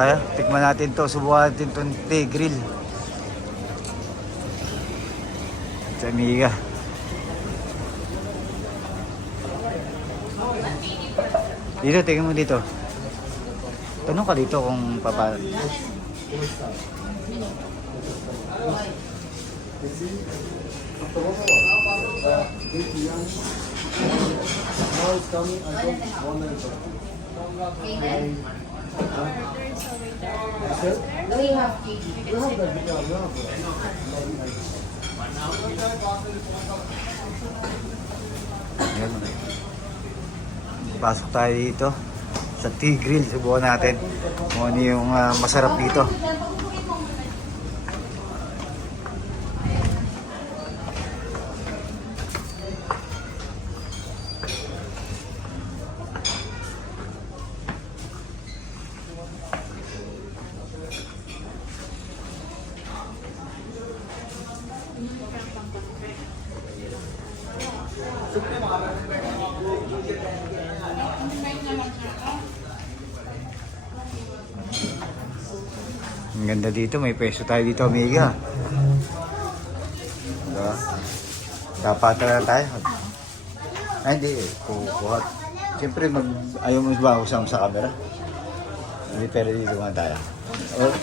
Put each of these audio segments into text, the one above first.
tayo. Tikman natin to. Subukan natin itong T-Grill. Sa Amiga. Dito, tingnan mo dito. Tanong ka dito kung paano. Pasok tayo dito sa T-Grill. Subukan natin kung ano yung masarap dito. Ang ganda dito, may peso tayo dito, Amiga. Diba? Dapat na tayo. Ay, hindi. Kukuhat. Siyempre, ayaw mo ba usang sa camera? Hindi, pero dito nga tayo. Oh.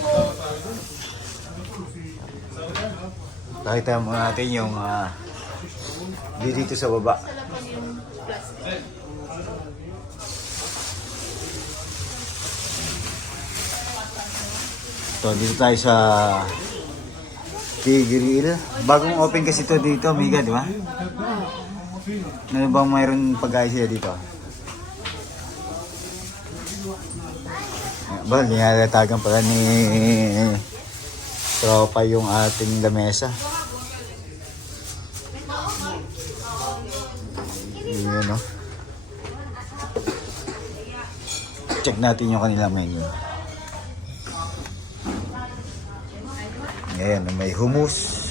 Pakita mo natin yung dito sa baba. So, dito tayo sa T-Grill. Bagong open kasi ito dito, Amiga, di ba? Ano bang mayroon pag-ayos sila dito? Ba, nilalatagan pala ni tropa yung ating lamesa. Yun, no? Check natin yung kanilang menu. Ayan, may hummus.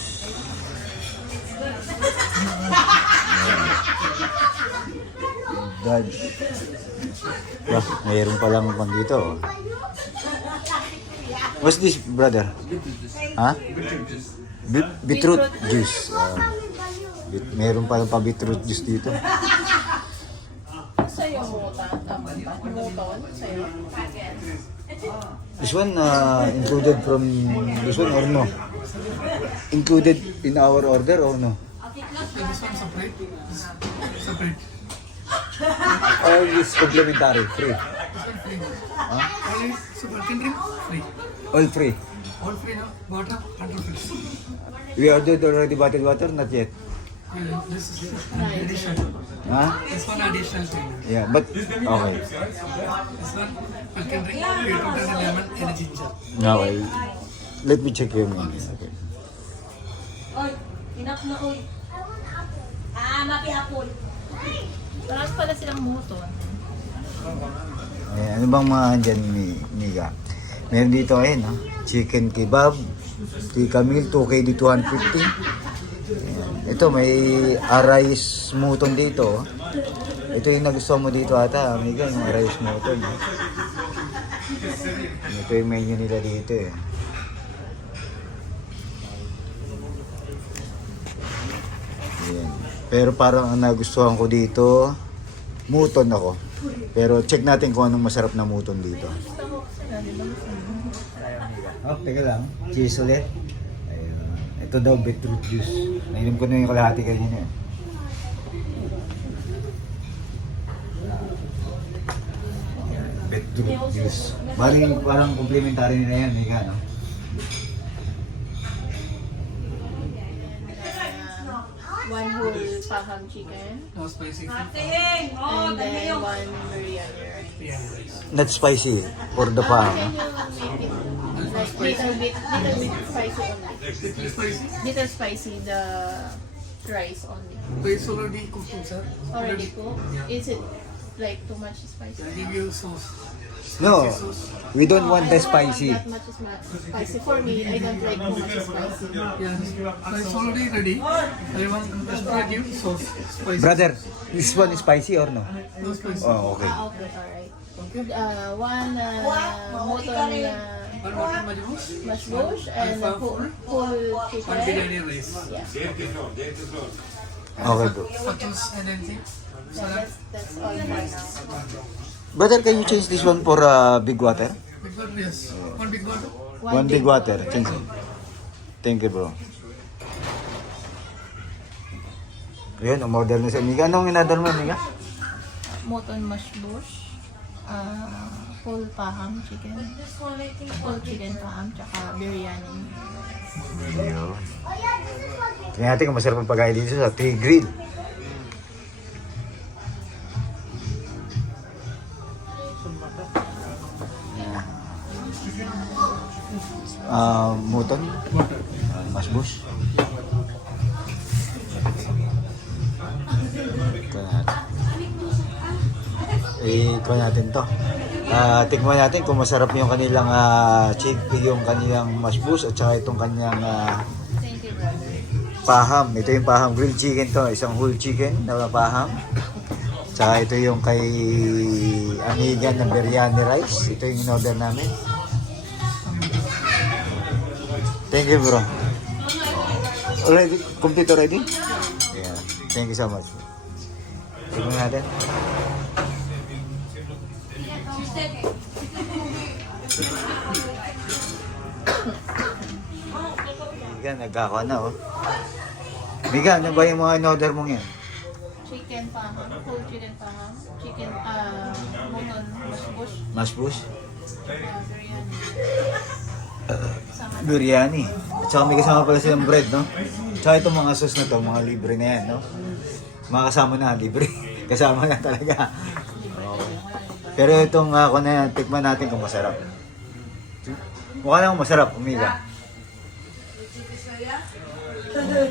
Dodge. Wah, mayroon palang pang dito. What's this, brother? Ha? Beetroot juice. Mayroon palang pa beetroot juice dito. Sa'yo mo sa'yo. This one included from this one or no? Included in our order or no? This one separate. Separate. Or is complimentary, free? This one free. Huh? Only super can drink free. All free. All free now. Water 100 rupees. We ordered already bottled water, not yet. This is additional. Huh? This one additional thing. Yeah, but okay. This one you can drink beetroot and lemon and a ginger. Okay. Let me check your menu. Okay. Oy, inak na oy. Mapihapon. Parang pala silang muton. Ano bang mga dyan, Miga? Meron dito ayun, no? Chicken kebab, tika meal, 2KD 250. Ayan. Ito, may arais muton dito. Ito yung nagustuhan mo dito ata, Amiga, yung arais muton. Ito yung menu nila dito eh. Ayan. Pero parang ang nagustuhan ko dito, muton ako. Pero check natin kung anong masarap na muton dito. Oh, teka lang. Cheese ulit. Ayun. Ito daw beetroot juice. Nainom ko na yung kalahati kanina. Beetroot juice. Bali, parang complimentary nila yan, Mika, no? One whole pahang chicken. No spicy. And then one biryani rice. Yeah, rice. Not spicy for the farm. Can you make it little bit spicy only? Little spicy. Little spicy, the rice only. So it's already cooked, sir. Already cooked? Is it like too much spicy? I give you sauce. No, Spicy sauce. we don't No, want I the don't spicy. want that much spicy. For me, I don't like too much spicy. Yeah, so it's already ready. I want just to give sauce. Spicy. Brother, this one is spicy or no? No spicy. Oh, okay. Okay, alright. One mutton One mutton majbous. masbush and whole One chicken. biryani rice. Okay bro. Potatoes and anything. Yeah, that's all for now. Brother, can you change this one for big water? Big one, yes. One big one. One big water. Change it. Thank you bro. Ayun, umorder na si Amiga. Anong in-order mo, Amiga? Mutton masbush, whole paham chicken, whole chicken paham, tsaka biryani. Ayun. Tingnan natin kung masarap ang pagkain dito sa T-Grill. Mutton, masbush. Ikuha natin to. Tingnan natin kung masarap yung kanilang chickpea, yung kanilang masbush at saka itong kanilang Thank you, brother. paham. Ito yung paham grilled chicken to, isang whole chicken na paham. Tsaka ito yung kay Amiga na biryani rice. Ito yung in-order namin. Thank you bro. Already? Complete already? Yeah. Thank you so much. Tignan natin. Miga, nagkakawa na oh. Miga, ano ba yung mga in-order mong yan? Chicken paham, whole chicken paham, chicken, mutton masbush, Masbush? biryani. Sama Biryani. At saka may kasama pala silang bread, no? Tsaka itong mga sauce na to, mga libre na yan, no? Mga kasama na, libre. Kasama na talaga. Pero itong ako na yan, tikman natin kung masarap. Mukha lang masarap, Amiga.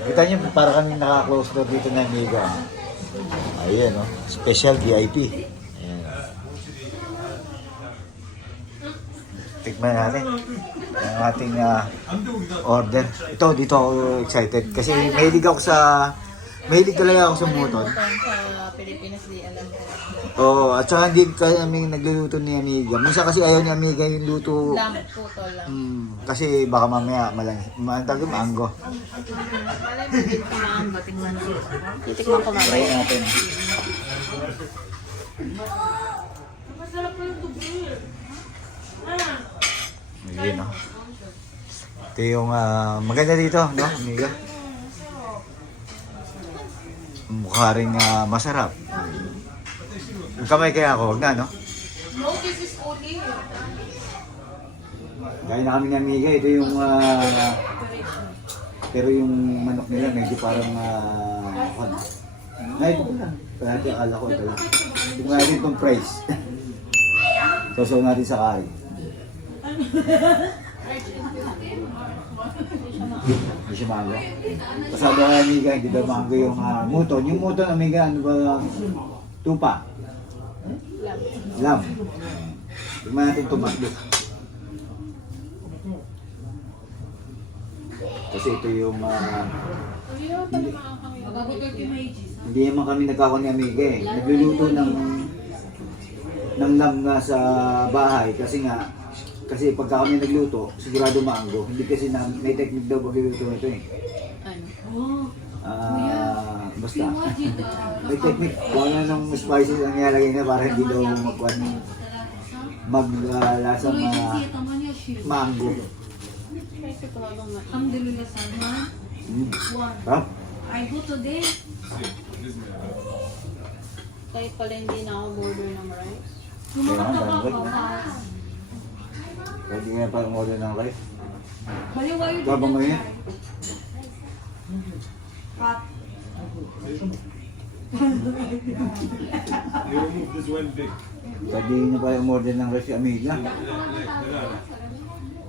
Kita niyo, para kami naka-close door dito na Amiga. Ayan, no? Special VIP. Ayan. Tikman natin ang ating order. Ito, dito ako excited. Kasi mahilig talaga ako sa mutton. sa Pilipinas, di alam ko. Oo, at saka hindi kami nagluluto ni Amiga. Minsan kasi ayaw ni Amiga yung luto. Lamb, puto lang. Kasi baka mamaya maanggo. Malay mo din kumain ba? Tingnan ko. Titikman ko Try mamaya. natin. Ayan, no? Ito yung maganda dito, no, Amiga? Mukha rin masarap. Yung kamay kaya ako, wag na, no? No, this is only. Gaya na kami ni Amiga, ito yung pero yung manok nila medyo parang ngayon ko lang. Kaya akala ko ito lang. Tingnan natin itong price. Sosaw natin sa kain. Hindi siya mango. Pasado ka Amiga, hindi daw mango yung muton. Yung muton Amiga, ano ba? Tupa. Lam. Tingnan natin itong masbuk. Kasi ito yung hindi naman kami nagkakaroon ni Amiga eh. Nagluluto ng lam nga sa bahay kasi pagka kami nagluto, sigurado maanggo. Hindi kasi may technique daw pagluluto nito eh. Basta. May technique. Kung ano ng spices ang nilalagay na para hindi daw maglasa maanggo. Alhamdulillah, Salman. Ha? I go today. Kahit pala hindi na ako order ng rice. Pwede nga pa umorder ng rice. Baliw, you Babang mo yun? Cut. Pwede nyo pa umorder ng rice si Amiga.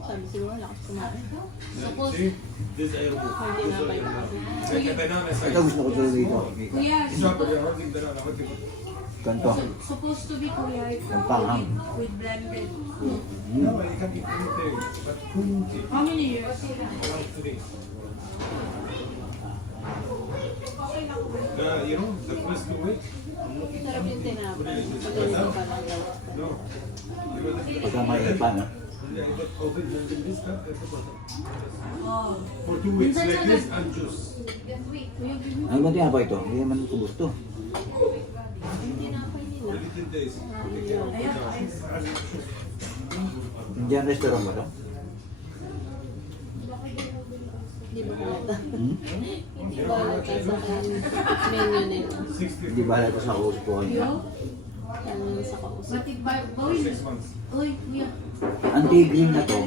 Sabi siguro lakas kumain. Suppose, Hindi na kayo. Ito gusto ko tuloy dito. yes. Ganto. Supposed to be Kuya Paham. with blended. How many years? The first 2 weeks, Sarap yung tinapay. Paglalito ka lang gawa. Pagka mainit pa, no? Oh. For 2 weeks like this and juice. Ano ba tinapay ito? Hindi naman kubos to. Yung tinapay nila. 15 days. Ayan, ice. Indian restaurant ba to? Hindi ba halata? Hmm? Hindi ba halata sa menu nila? Hindi ba halata sa kusto ko? Ano sa kausap? Batik ba? Uy, 6 months. uy, kuya. Anti-green na to.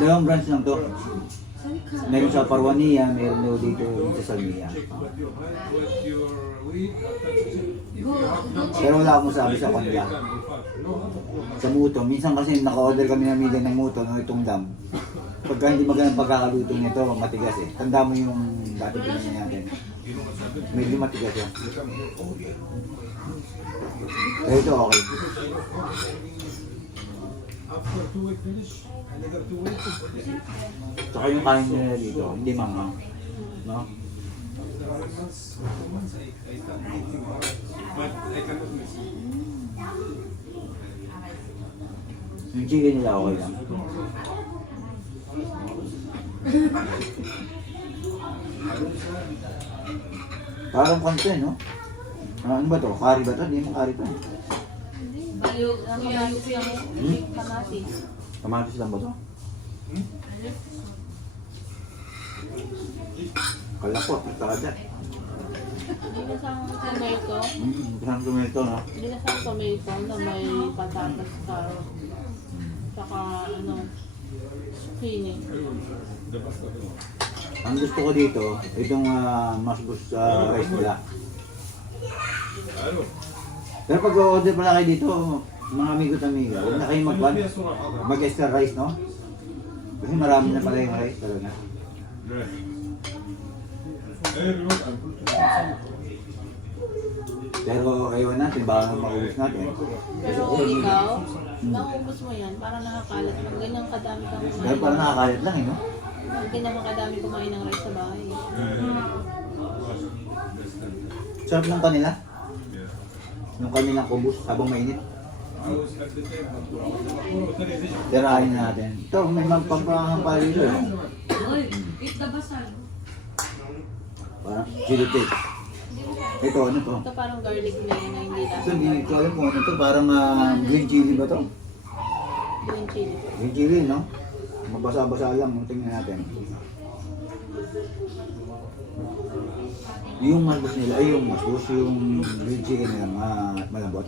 Dalawang branch lang to. Sorry ka. Meron sa Parwania, meron daw dito sa Salmia. What your weight after choosing. Go, go. Pero wala akong sabi sa kanila. Sa muto, minsan kasi naka-order kami ng media ng muto, no, itong dam. Pagka hindi magandang pagkakaluto nito, matigas eh. Tanda mo yung dati pinanin natin. Medyo matigas yan. Pero ito okay. After 2 weeks finish, another 2 weeks. Tsaka yung kain nila dito, hindi mama. No? After 1 months, 2 months, I start eating more. But I cannot miss it. Yung chicken nila okay lang. Parang konti, no? Ano ba to? Curry ba to? Hindi mo curry to. Bayo, kamatis lang. Kamatis. Kamatis lang ba to? Kalapot, nagkakagat. Hindi na sa tomato. Isang tomato, no? Hindi na sa tomato na may patatas, carrot. Tsaka ano, sini. Ang gusto ko dito, itong masbus sa rice nila. Pero pag order pala kayo dito, mga amigo at amiga, huwag na kayo mag-extra rice, no? Kasi marami na pala yung rice talaga. Pero ewan natin, baka maubos natin. Pero ikaw, naubos mo yan para nakakalat. Pag ganyan kadami kang Pero kumain. parang nakakalit lang, eh, no? Pag ganyan kadami kumain ng rice sa bahay. Sarap ng kanila. Yung kanilang kubos habang mainit. Tirahin natin. Ito, may magpampahang pala dito, eh. Uy, eat the basal. Parang chili cake. Ito, ano to? Ito parang garlic na yun na hindi Ito, lang. hindi ko alam kung ano to. Parang green chili ba to? Green chili. Green chili, no? Mabasa-basa lang. Tingnan natin. Yung masbos nila, ay yung masbos, yung green chicken nila, malambot.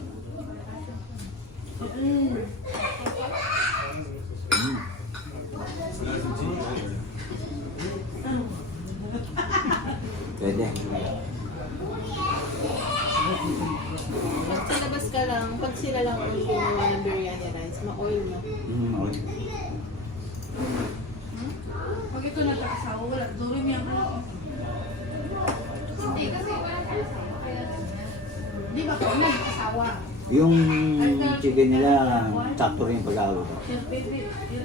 Pwede. Pag sa labas ka lang, pag sila lang ulit gumawa ng biryani rice, ma-oil mo. Okay. Pag ito natakasawa, wala. Duri mo yung ano. Di ba kung nag-asawa? Yung chicken nila, sakto rin yung pagkakaluto. Your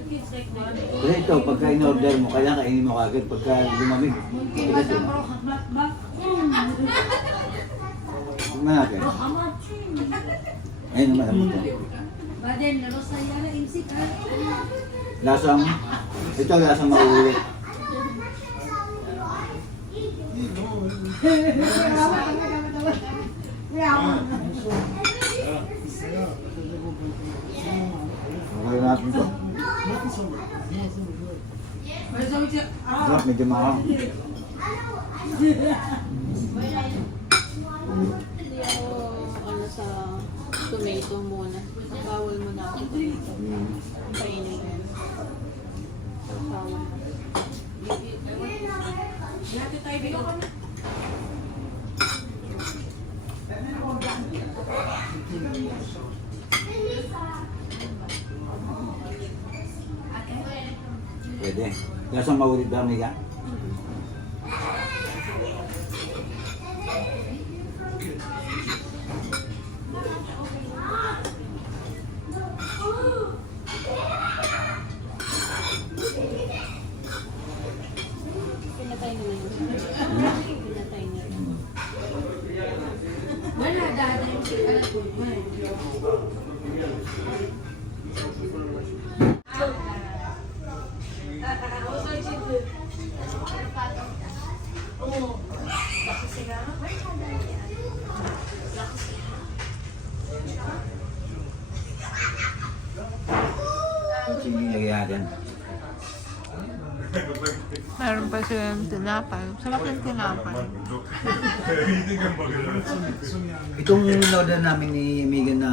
kids like that. Kasi ito, pagka in-order mo, kailangan kainin mo kagad pagka lumamig. Mungkin Tigas bata yun. bro, hatmat ba? Tingnan natin. Bro, hamat. Ayun naman, alam mo to. Baden, lalo sa yana, imsik ha? Lasang, ito lasang mauulit. Okay natin ito. May sabi siya, Sarap, medyo mahal. Hindi ako ano sa tomato muna. Bawal mo na ako. Painin mo. Bawal mo. Lahat tayo dito kami. Pwede. Lasang maulit ba, Mega? Pinatay nila yun. Pinatay nila. Wala, dada yung Sige, lagyan natin. Meron pa silang tinapay. Sarap yung tinapay. Itong in-order namin ni Megan na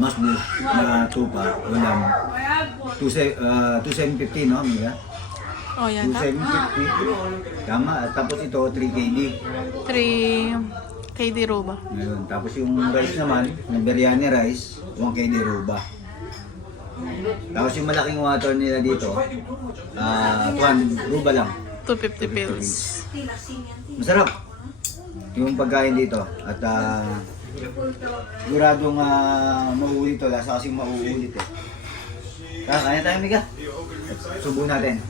masbus na tupa, ulam. 2,750, no, Mega? Oh, yata. 2,750. Tama. Tapos ito, 3 KD. 3 KD Roba. Ngayon. Tapos yung rice naman, yung biryani rice, 1 KD ruba. Tapos yung malaking water nila dito, 1 ruba lang. 250 pills. Masarap yung pagkain dito. At siguradong mauulit to. Lasa kasing mauulit eh. Kaya tayo, Mika. Subo natin.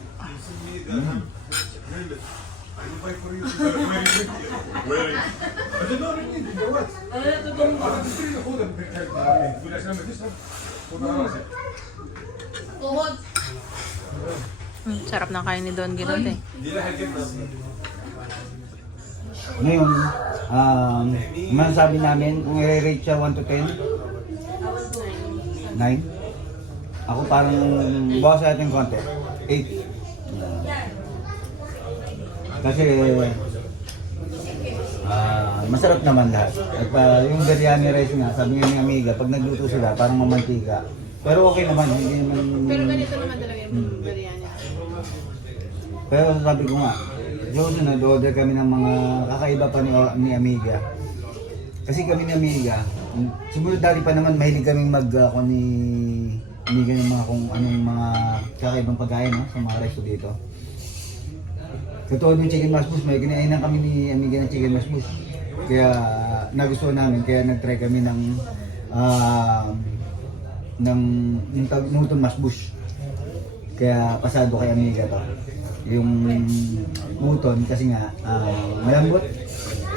Sarap na kain ni Don Gilot eh. Ngayon, masasabi namin, kung i-rate siya 1 to 10, 9. Ako parang bawas natin konti, 8. Kasi masarap naman lahat. At yung biryani rice nga, sabi nga ni Amiga, pag nagluto sila, parang mamantika. Pero okay naman, hindi naman... Pero ganito naman talaga yung biryani. Pero sabi ko nga, susunod, order kami ng mga kakaiba pa ni Amiga. Kasi kami ni Amiga, siguro dati pa naman mahilig kaming ako ni Amiga ng mga kung anong mga kakaibang pagkain, no, sa mga resto dito. Katulad ng chicken masbus, may kinainan kami ni Amiga ng chicken masbus. Kaya nagustuhan namin, kaya nag-try kami ng Newton masbus. Kaya pasado kay Amiga to. Yung Newton kasi nga malambot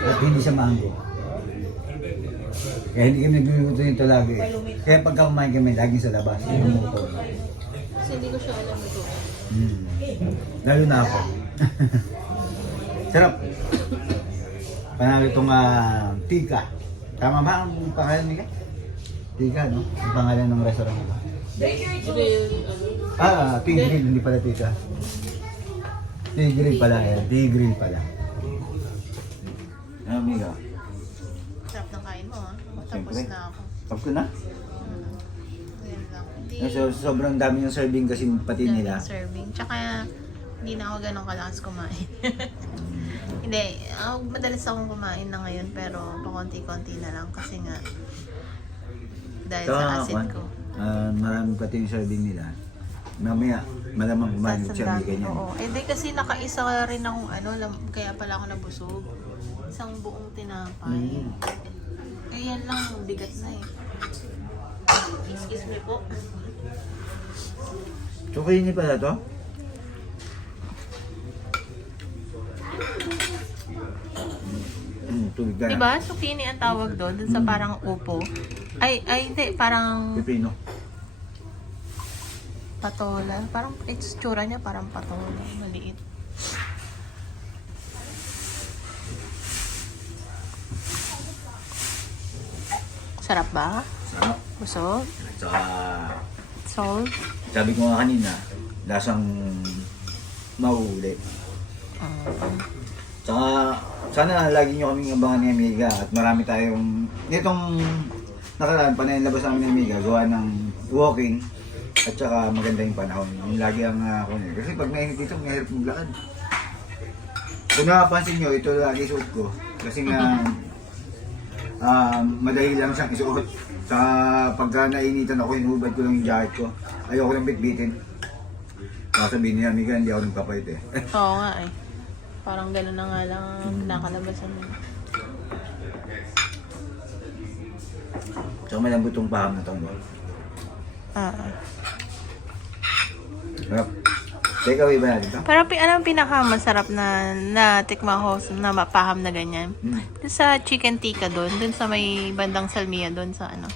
at hindi siya maanggo. Kaya hindi kami nagluluto nito lagi. Kaya pagka kumain kami, laging sa labas. Yung Newton. Kasi hindi ko siya alam ito. Lalo na ako. Sarap. Panalo itong Tika. Tama ba ang pangalan nila? Tika, no? Ang pangalan ng restaurant nila. Tigrill, hindi pala Tika. Tigrill pala, Tigrill pala. Amiga. Sarap ng kain mo, ha? Tapos Siyempre. na ako. Tapos ko na? Ayan lang. Hindi, Sobrang dami ng serving kasi pati nila. serving. Tsaka, hindi na ako ganun kalakas kumain. Hindi, madalas akong kumain na ngayon pero pakonti-konti na lang kasi nga dahil sa acid ko. Marami pati yung serving nila. Mamaya, malamang kumain Sa siya dami, ganyan. oo. Eh di kasi nakaisa rin akong kaya pala ako nabusog. Isang buong tinapay. Eh yan lang, bigat na eh. Excuse me po. Tsukini pala to? Tubig ka na. Diba? Zucchini ang tawag doon, dun sa parang upo. Ay, hindi, parang Pipino. patola. Parang itsura niya parang patola. Maliit. Sarap ba? Sarap. Busog? Tsaka, Salt? sabi ko nga kanina, lasang mauuli. Tsaka, sana lagi nyo kaming abangan ni Amiga at marami tayong, nitong nakaraan pa na yung labas namin ni Amiga, gawa ng walking at saka maganda yung panahon. Yung lagi ang ako niya. Kasi pag mainit dito, mahirap maglakad. Kung nakapansin nyo, ito lagi suot ko. Kasi nga, madali lang siyang isuot. Sa pagka nainitan ako, hinubad ko lang yung jacket ko. Ayoko lang bitbitin. Sasabihin niya, Amiga, hindi ako nagpapait eh. Oo nga eh. Parang gano'n na nga lang ang kinakalabasan mo. Tsaka malambot yung paham na tong. Ah. Sarap. Take away ba natin ito? Pero anong pinakamasarap na tikma ko na mapaham na ganyan? Doon sa chicken tikka doon sa may bandang Salmia doon sa ano.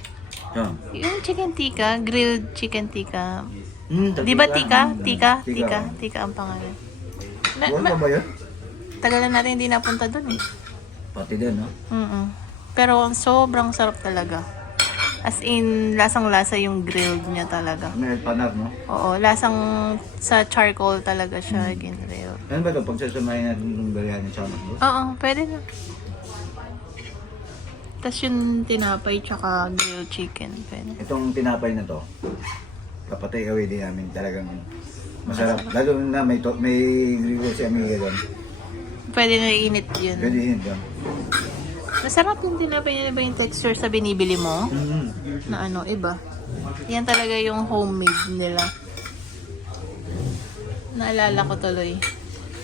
Ito. Yung chicken tikka, grilled chicken tikka. Di ba tika? Tika ang pangalan. Buwan pa ba yun? Tagal na natin hindi napunta doon eh. Pati din, no? Pero sobrang sarap talaga. As in, lasang-lasa yung grilled niya talaga. May panag, no? Oo, lasang sa charcoal talaga siya ginrilled. Ano ba ito? Pagsasamahin natin yung biryani sa anak mo? Oo, pwede na. Tapos yung tinapay tsaka grilled chicken. Pwede. Itong tinapay na to, kapatay away din namin talagang masarap. Lalo na may grill si Amiga doon. Pwede na init yun. Pwede yun doon. Masarap yung tinapay niya ba yung texture sa binibili mo? Na ano, iba. Yan talaga yung homemade nila. Naalala ko tuloy.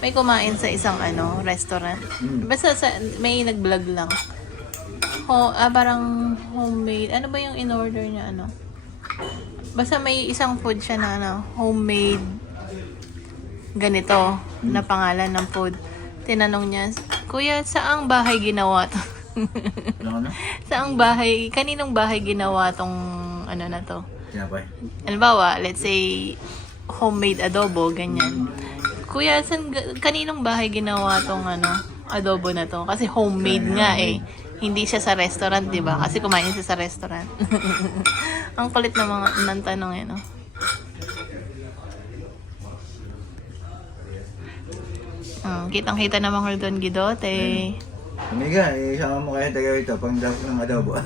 May kumain sa isang restaurant. Basta may nag-vlog lang. Parang homemade. Ano ba yung in-order niya? Basta may isang food siya na homemade ganito na pangalan ng food. Tinanong niya, Kuya, saang bahay ginawa to? Ano? Kaninong bahay ginawa tong na to? Tinapay. Halimbawa, let's say, homemade adobo, ganyan. Kuya, kaninong bahay ginawa tong adobo na to? Kasi homemade nga eh. Hindi siya sa restaurant, di ba? Kasi kumain siya sa restaurant. Ang kulit ng tanong yan, no? Kitang-kita naman ko doon, Gidote. Amiga, isama mo kaya tayo ito pang dapat ng adobo.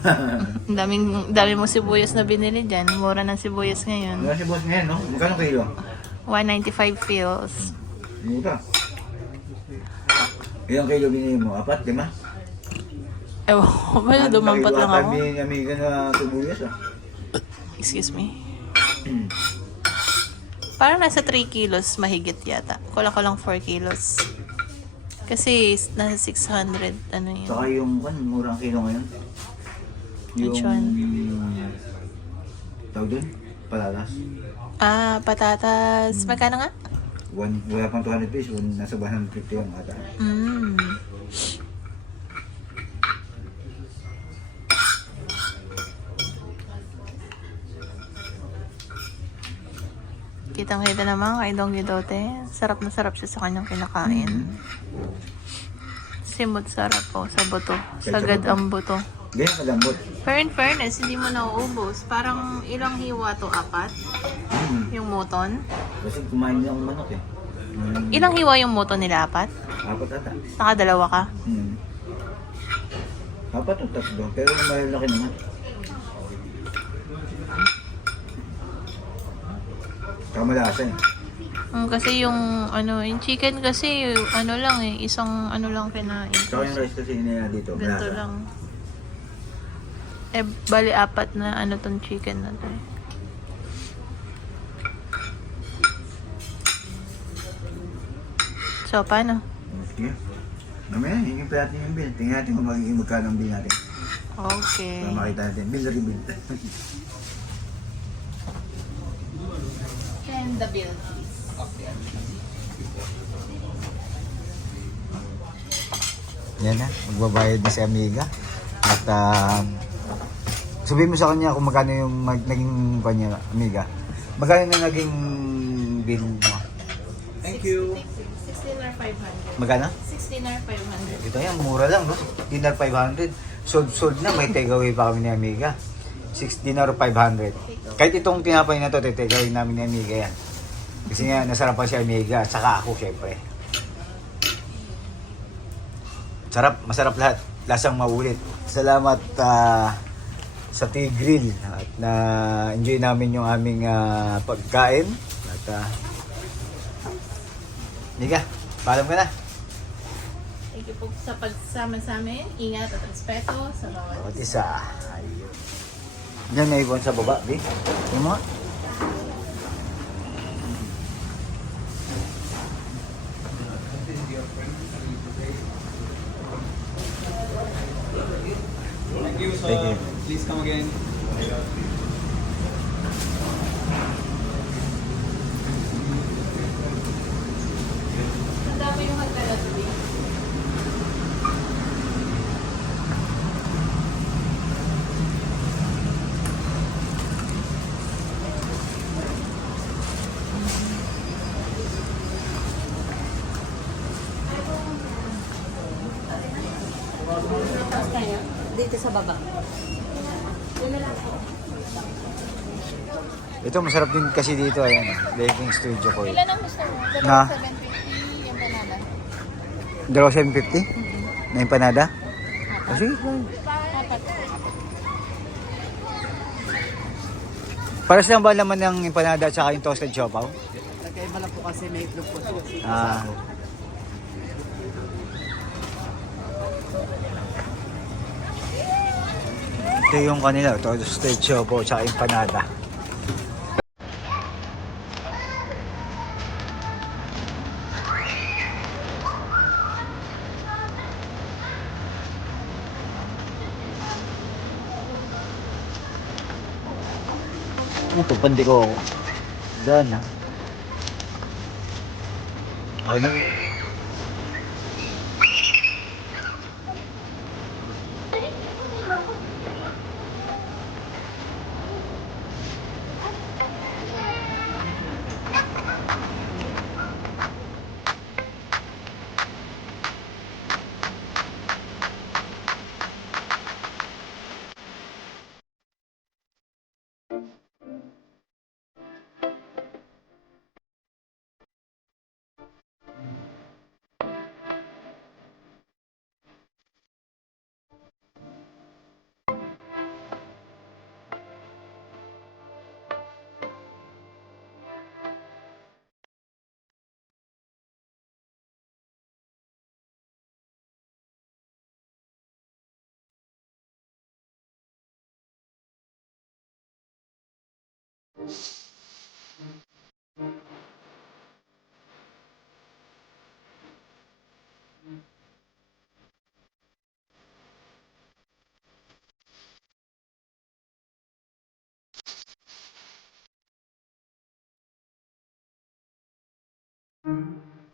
Dami mo sibuyas na binili dyan. Mura ng sibuyas ngayon. Wala si boss ngayon, no? Magkano kilo? 195 feels. Mura. Ilang kilo binili mo? 4, 5? Ewan ko ba, dumampot lang ako. Sabi ni Amiga na sibuyas, ah. Excuse me. Parang nasa 3 kilos mahigit yata. Kulang-kulang 4 kilos. Kasi nasa 600, yun. Saka yung murang kilo ngayon. Which one? Tawag dun? Patatas. Patatas. Magkano nga? Wala pang 200 pesos. Nasa 150 yung ata. Kitang-kita naman kay Dong Gidote. Sarap na sarap siya sa kanyang kinakain. Simot sarap po sa buto. Sagad ang buto. Ganyan kalambot. Pero in fairness, hindi mo nauubos. Parang ilang hiwa to? 4? Yung muton? Kasi kumain niya ang manok eh. Ilang hiwa yung muton nila? 4? 4 ata. Nakadalawa ka? 4 o 3. Pero malaki naman. Kamalasa eh. Kasi yung yung chicken kasi lang isang lang kinain. Saka yung rice kasi nila dito. Ganito malasa. lang. Bali 4 na tong chicken na to. So, paano? Sige. Mamaya, hingin pa natin yung bill. Tingnan natin kung magiging magkano ang bill natin. Okay. Para makita natin. Bill na bill. And the bill. Yan na, magbabayad na si Amiga. At sabihin mo sa kanya kung magkano yung naging kanya, Amiga. Magkano na naging bill mo? Thank you. 16 or 500. Magkano? 16 or 500. Ito yan, mura lang, no? 16 or 500. Sold na, may takeaway pa kami ni Amiga. 16 or 500. Kahit itong tinapay na to, takeaway namin ni Amiga yan. Kasi nga, nasarapan si Amiga, at saka ako, syempre. Sarap, masarap lahat. Lasang maulit. Salamat sa T-Grill at na-enjoy namin yung aming pagkain. At Amiga, paalam ka na. Thank you po sa pagsama sa amin. Ingat at respeto sa bawat Bawat isa. Ayun. Diyan may ibon sa baba, Bi. Yung mga. Thank you, sir. Thank you. Please come again. Dito sa baba. Ito masarap din kasi dito, ayan. Living studio ko. Ilan ang gusto mo? Na? 750 yung panada. Dalawa 750? Na empanada? Kasi, Apat. pares lang ba naman ng empanada at saka yung toasted siopaw? Nagkaiba lang po kasi may itlog po. Ah. Ito yung kanila, toasted siopaw at saka empanada. Ito, pandi ko. Daan ha. Ano?